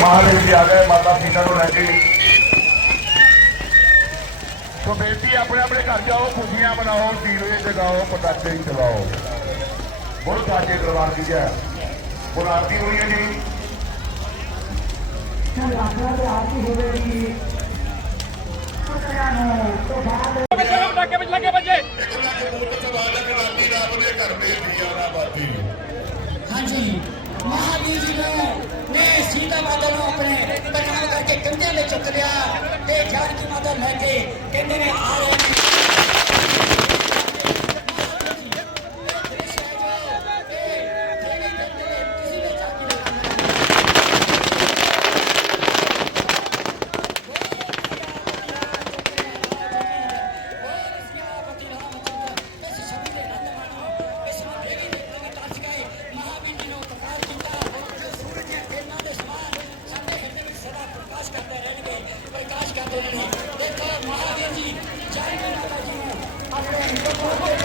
ਮਹਾਰਾਜ ਜੀ ਆ ਗਏ ਮਾਤਾ ਸੀਤਾ ਨੂੰ ਲੈ ਕੇ। ਸੋ ਬੇਟੀ ਆਪਣੇ ਆਪਣੇ ਘਰ ਜਾਓ ਖੁਸ਼ੀਆਂ ਮਨਾਓ ਦੀਵੇ ਜਗਾਓ ਪਟਾਕੇ ਚਲਾਓ। ਬਹੁਤ ਸਾਜੇ ਦਰਬਾਰ ਦੀ ਜੈ। ਹੁਣ ਆਰਤੀ ਹੋਈ ਹੈ ਜੀ। ਬੱਚੇ ਪਟਾਕੇ ਵਿੱਚ ਲੱਗੇ ਬੱਚੇ ਹਾਂਜੀ ਮਹਾਵੀਰ ਜੀ ਨੂੰ ਨੇ ਸੀਤਾ ਮਾਤਾ ਨੂੰ ਆਪਣੇ ਪ੍ਰਣਾਮ ਕਰਕੇ ਕੰਧਿਆਂ ਤੇ ਚੁੱਕ ਲਿਆ ਤੇ ਜਾਨਕੀ ਮਾਤਾ ਲੈ ਕੇ Thank you.